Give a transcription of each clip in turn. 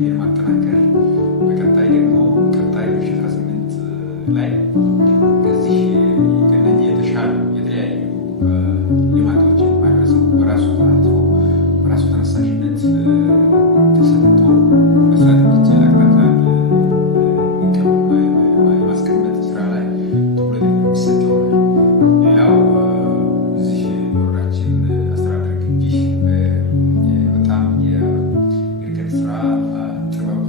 የማጠናከር በቀጣይ ደግሞ ቀጣይ 2018 ላይ ከዚህ ከነዚህ የተሻሉ የተለያዩ ልማቶችን ማህበረሰቡ በራሱ ተሳትፎ በራሱ ተነሳሽነት ተሰጥቶ መስራት እንዲችል አቅጣጫ የማስቀመጥ ስራ ላይ ትኩረት የሚሰጥ ይሆናል። ሌላው እዚህ በወረዳችን አስተዳደር ግቢ በጣም የእርከን ስራ ጥበብ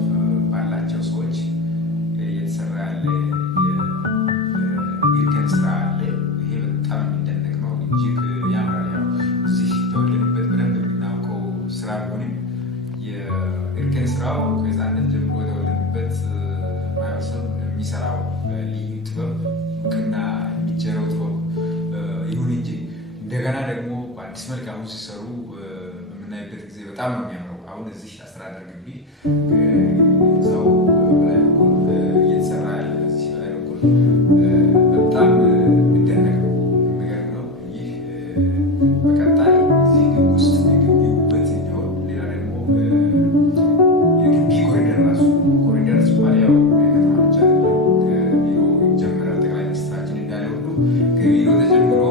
ባላቸው ሰዎች እየተሰራ ያለ የእርከን ስራ አለ። ይሄ በጣም የሚደነቅ ነው፣ እጅግ ያምራል። ያው እዚህ ተወለድንበት በደንብ የምናውቀው ስራ ቢሆንም የእርከን ስራው ከህፃንነት ጀምሮ የተወለድንበት ማህበረሰብ የሚሰራው ልዩ ጥበብ እውቅና የሚቸረው ጥበብ ይሁን እንጂ እንደገና ደግሞ በአዲስ መልክ አሁን ሲሰሩ በምናይበት ጊዜ በጣም ነው የሚያምረው። አሁን እዚህ አስተዳደር ግቢ ሰው በላይ በኩል እየተሰራ ያለ እዚህ በላይ በኩል በጣም የሚደነቅ ነገር ነው። ይህ በቀጣይ እዚህ ግቢ ውስጥ የግቢ ውበት እንዲሆን ሌላ ደግሞ የግቢ ኮሪደር ራሱ ኮሪደር ሲባል ያው ከተማ ብቻ አይደለም፣ ከቢሮ ይጀምራል። ጠቅላይ ሚኒስትራችን እንዳለ ሁሉ ከቢሮ ተጀምሮ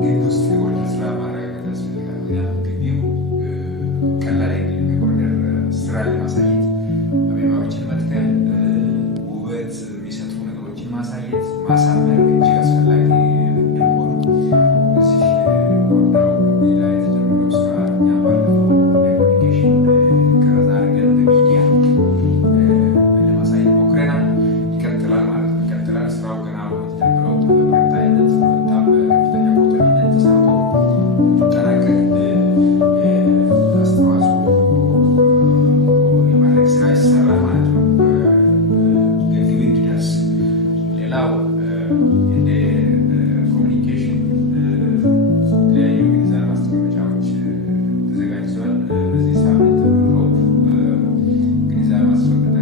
ግቢ ውስጥ የኮሪደር ስራ ማረጋገጥ ያስፈልጋል። ምክንያቱም ግቢው ቀላል አይደለም። የኮሪደር ስራ ለማሳየት አበባዎችን መትከል፣ ውበት የሚሰጡ ነገሮችን ማሳየት፣ ማሳመር እጅግ አስፈላጊ እንደሆኑ እዚህ ወረዳው ግቢ ላይ የተጀመረው ስራ እኛ ባለፈው የኮሚኒኬሽን ቀረጻ አድርገን በሚዲያ ለማሳየት ሞክረናል። ይቀጥላል ማለት ነው። ይቀጥላል። ስራው ገና አሁን የተጀመረው በቀጣይነት በጣም በከፍተኛ ቁርጠኝነት ተሰርቶ እንዲጠናቀቅ አስተዋጽኦ የማድረግ ስራ ይሰራል ማለት ነው። ገቢው እንዲደርስ ሌላው እንደ ኮሚኒኬሽን የተለያዩ ግንዛቤ ማስቀመጫዎች ተዘጋጅተዋል። በዚህ ሳምንት ሮብ ግንዛቤ ማስጨበጫ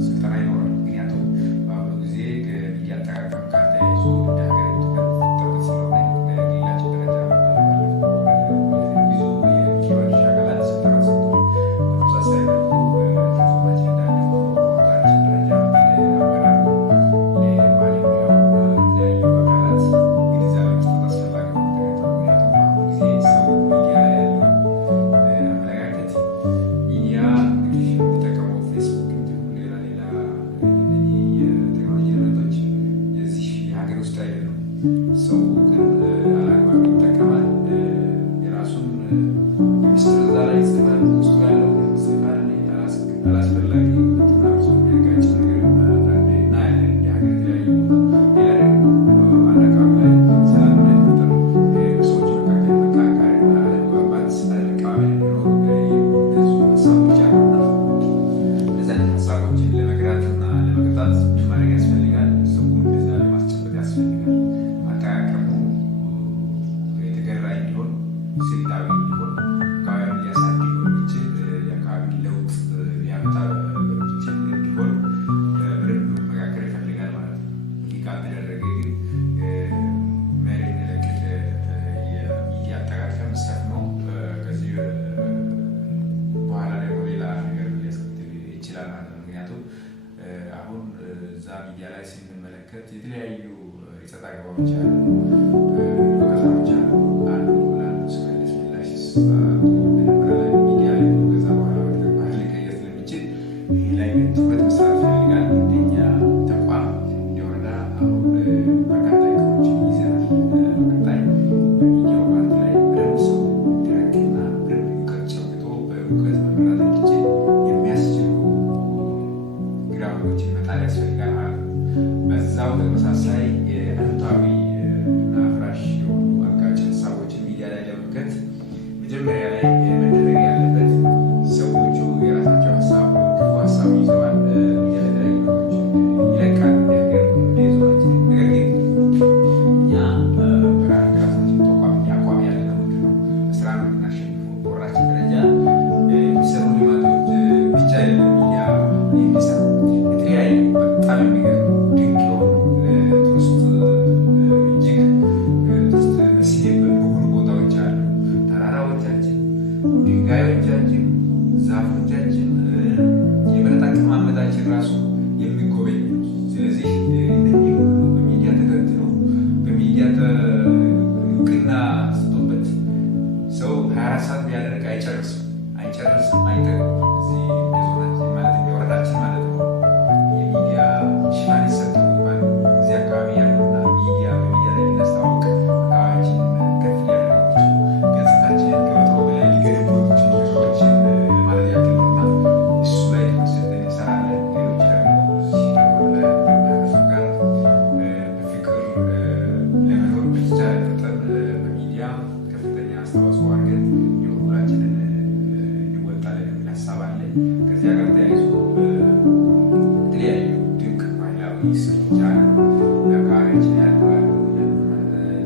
ስልጠና ይኖራል። ምክንያቱም በአሁኑ ጊዜ ከሚዲያ አጠቃቀም ጋር ተያይዞ እንደ ሀገር የተፈጠረበት ስለሆነ በግላችን ደረጃ ብዙ የሚዲያ ባለድርሻ አካላት ስልጠና ሰጥቶ በተመሳሳይ መልኩ በዞናችን እንዳለ በወረዳችን ደረጃ ለአመራሩ ለባለሙያውና ለተለያዩ አካላት ግንዛቤ መስጠት አስፈላጊ ነው። ምክንያቱም በአሁኑ ጊዜ ሰው ሚዲያ ላይ ያለው አመለካከት ሚዲያ እንግዲህ የሚጠቀመው ፌስቡክ እንዲሁም ሌላ ሌላ እነዚህ የቴክኖሎጂ ኤሌመንቶች የዚህ የሀገር ውስጥ አይደለም። ሰው ግን አላግባብ ይጠቀማል። የራሱን ሚስጥር እዛ ላይ ይጽፋል፣ ውስጡ ያለው ይጽፋል። አላስፈላጊ በጣም ሰው የሚያጋጭ ነገር አንዳንዴ እናያለን እንደ ሀገር የተለያዩ ሌላ ደግሞ አንድ አካባቢ ላይ ሰላም እንዳይፈጠር በሰዎች መካከል መቃቃርና አለመግባባት አለመቀባበል እንዲኖር የሚነዙ ሀሳቦች አሉና እንደዚህ አይነት ሀሳቦችን ለመግራትና ለመቅጣት ምን ማድረግ ያስፈልጋል? ሰውን እንደዛ ለማስጨበጥ ያስፈልጋል። አጠቃቀሙ የተገራ እንዲሆን፣ ስልታዊ እንዲሆን፣ አካባቢውን ሊያሳድግ የሚችል የአካባቢ ለውጥ ሊያመጣ በሚችል እንዲሆን በደንብ መመካከር ይፈልጋል ማለት ነው። ይህ ካልተደረገ ግን መሬት የለቀቀ የሚዲያ አጠቃቀም ሰፍኖ ከዚህ በኋላ ደግሞ ሌላ ነገር ሊያስከትል ይችላል ማለት ነው። ምክንያቱም አሁን እዛ ሚዲያ ላይ ስንመለከት የተለያዩ የጸጥታ ገባዎች አሉ፣ ወቀሳዎች አሉ። አንዱ ለአንዱ ሲመልስ ምላሽ ሲሰጡ መጀመሪያ ላይ ሚዲያ ላይ ነው። ከዛ በኋላ ወደ ተግባር ሊቀየር ስለሚችል ይህ ላይ ትኩረት መስራት ይፈልጋል። እንደኛ ተቋም እንደ ወረዳ አሁን በርካታ እቅዶችን ይዘናል። በቀጣይ በሚዲያው ማለት ላይ በደንብ ሰው እንዲረቅና በደንብ እውቀት ጨብጦ በእውቀት መመራት እንዲችል የሚያስችሉ ግራውንዶችን መጣል ያስፈልጋል ማለት ነው። በዛው ተመሳሳይ የአሉታዊ እና አፍራሽ የሆኑ አጋጭ ሀሳቦችን ሚዲያ ላይ ለመመከት መጀመሪያ ላይ መደረግ ያለበት ሰዎቹ የራሳቸው ሀሳብ ክፉ ሀሳብ ይዘዋል፣ የተለያዩ ነገሮች ይለቃሉ እንዲያገር ዞናችን። ነገር ግን እኛ በራሳችን ተቋም አቋም ያለ ነው ምንድን ነው በስራ ነው የምናሸንፈው። በወረዳችን ደረጃ የሚሰሩ ቢጨርስ አይጠቅም። እዚህ ዞናችን ማለት የወረዳችን ማለት ነው የሚዲያ ሽፋን ይሰጠው ይባል እዚህ አካባቢ ያለውና ሚዲያ በሚዲያ ላይ ልናስተዋውቅ አካባቢያችን ከፍ ያደረጉት ገጽታችንን ከወትሮ በላይ ሊገነቡ የሚችሉ ሰዎችን ማለት ያክል ነውና እሱ ላይ ተመሰጠን እንሰራለን። ሌሎች ደግሞ እዚህ ማህበረሰብ ጋር በፍቅር ለመኖር በተቻለ መጠን በሚዲያ ከፍተኛ አስተዋጽኦ አድርገን የሁላችንን እንወጣለን የሚል ሀሳብ አለ። ከዚያ ጋር ተያይዞ የተለያዩ ድንቅ ባህላዊ ስርቻ በአካባቢያችን ያሉ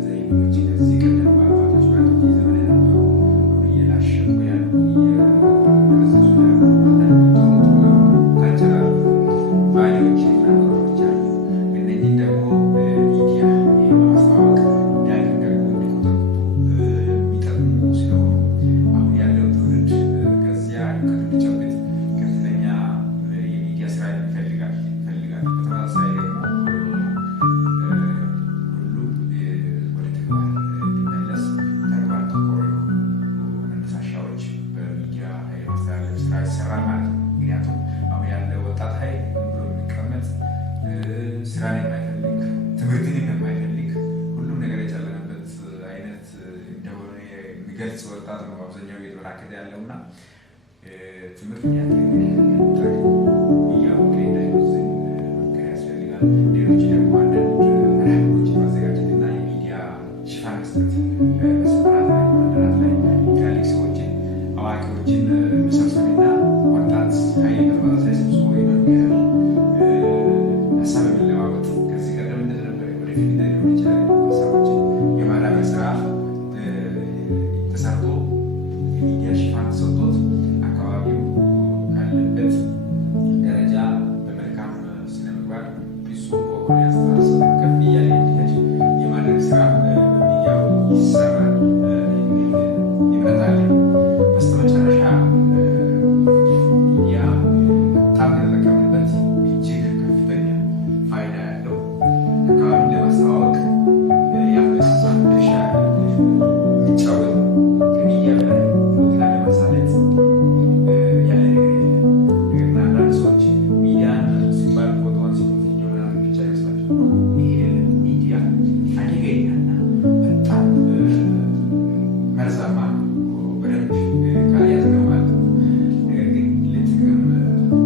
ዘይቤዎች ከዚህ ቀደም በአባቶች በጥንት ዘመን የነበሩ አሁን እየላሸቁ ያሉ እየደበዘዙ ያሉ አንዳንድ ጥሩ ካልቸራል ባህሎችን ነገሮች አሉ። እነዚህን ደግሞ በሚዲያ በማስተዋወቅ ዳግም ደግሞ እንዲቆጠቁጡ የሚጠቅሙ ስለሆኑ አሁን ያለው ትውልድ ከዚያ እውቀት እንዲጨብጥ ከፍተኛ የሚዲያ ስራ ይፈልጋል። በተመሳሳይ ደግሞ ሁሉም ወደ ተግባር እንዲመለስ ተግባር ተኮር የሆኑ መነሳሻዎች በሚዲያ የማስተላለፍ ስራ ይሰራል ማለት ነው። ምክንያቱም አሁን ያለ ወጣት ኃይል ብሎ የሚቀመጥ ስራን የማይፈልግ ትምህርትን የማይፈልግ ሁሉም ነገር የጨለመበት አይነት እንደሆነ የሚገልጽ ወጣት ነው አብዛኛው እየተበራከተ ያለውና ትምህርት እያወቀ እንዳይወስን መምከር ያስፈልጋል። ሌሎች ደግሞ አንዳንድ መርሃግብሮችን ማዘጋጀትና የሚዲያ ሽፋን መስጠት በሰፈራት ላይ በመንደራት ላይ ትላልቅ ሰዎችን አዋቂዎችን መሰብሰብና ወጣት ኃይል በተመሳሳይ ሰብስቦ የመምከር ሀሳብ የመለዋወጥ ከዚህ ቀደም እንደነበረ ወደፊት ሊሆን ይችላል ሀሳቦችን የማዳበር ስራ ተሰርቶ የሚዲያ ሽፋን ተሰጥቶት አካባቢው ካለበት ደረጃ በመልካም ስነምግባር ፒሱ በሆነ አስተሳሰብ ከፍ እያለ እንዲሄድ የማድረግ ስራ በሚዲያው ይሰራል የሚል እምነት አለኝ። በስተመጨረሻ ሚዲያ በጣም ከተጠቀምንበት እጅግ ከፍተኛ ፋይዳ ያለው አካባቢን ለማስተዋወቅ የአንበሳ ድርሻ የሚጫወት ነው። ከሚዲያ በላይ ፎቶና ለማሳለጥ ያለ ነገር የለም። ነገር ግን አንዳንድ ሰዎች ሚዲያን ሲባል ፎቶን ሲሉት ይሆናል ብቻ ይመስላቸው። ይሄ ሚዲያ አደገኛና በጣም መርዛማ ነው። በደንብ ካልያዝነው ማለት ነው። ነገር ግን ለጥቅም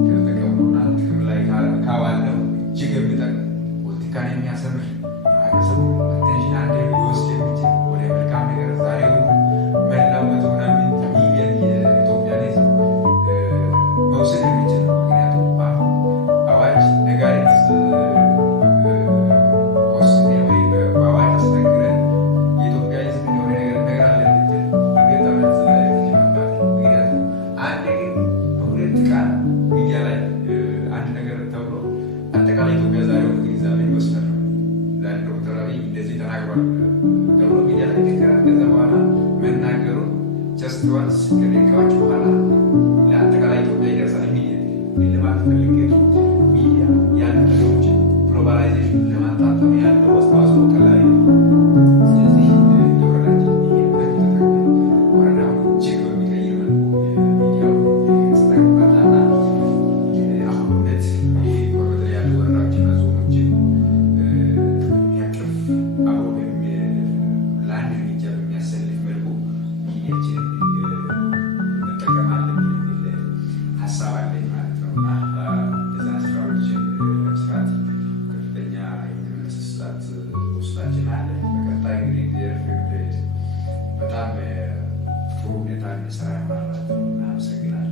ከተጠቀምነውና ጥቅም ላይ ካዋልነው እጅግ የሚጠቅም ፖለቲካን የሚያሰምር የማህበረሰቡ አቴንሽን አንድ ሊወስድ የሚችል ወደ መልካም ነገር ዛሬው መላው መቶ ምናምን ሚሊዮን የኢትዮጵያን ሕዝብ መውሰድ የሚችል ነው። ምክንያቱም አሁን አዋጅ ነጋሪት ወስኔ ወይ በአዋጅ አስነግረን የኢትዮጵያ ሕዝብ የሆነ ነገር እነግራለን ብትል ሁለት ዓመት ይፈጅብሃል። ምክንያቱም አንድ ግን በሁለት ቃል ሚዲያ ላይ አንድ ነገር ተብሎ አጠቃላይ ኢትዮጵያ ዛሬውን ግንዛቤ ይወስዳል። ዛሬ ዶክተር አብይ እንደዚህ ተናግሯል ተብሎ ሚዲያ ላይ ይነገራል። ከዛ በኋላ መናገሩ ጀስት ዋንስ ከደቂቃዎች በኋላ ለአጠቃላይ ኢትዮጵያ ይደርሳል። ግን ለማለት ፈልጌ ነው ሚዲያ ያን ነገሮችን ግሎባላይዜሽን ለማጣጣም ያለው አስተዋጽኦ ቀላል ነው። ስለዚህ ለወረዳችን ይሄበት ተጠቅመን ወረዳውን እጅግ በሚቀይር መልኩ ሚዲያው ገጽታ ግንባታና አሁን እውነት ጎረቤት ላይ ያሉ ወረዳዎችና ዞኖችን የሚያቅፍ አብሮ ለአንድ እርምጃ በሚያሰልፍ መልኩ ሚዲያችንን መጠቀም አለብን የሚል ሀሳብ አለኝ ማለት ነው እና እነዛ ስራዎችን ለመስራት ከፍተኛ የመነሳሳት ውስጣችን አለ። በቀጣይ እንግዲህ እግዚአብሔር በጣም ጥሩ ሁኔታ እንሰራ ማለት ነው እና አመሰግናለሁ።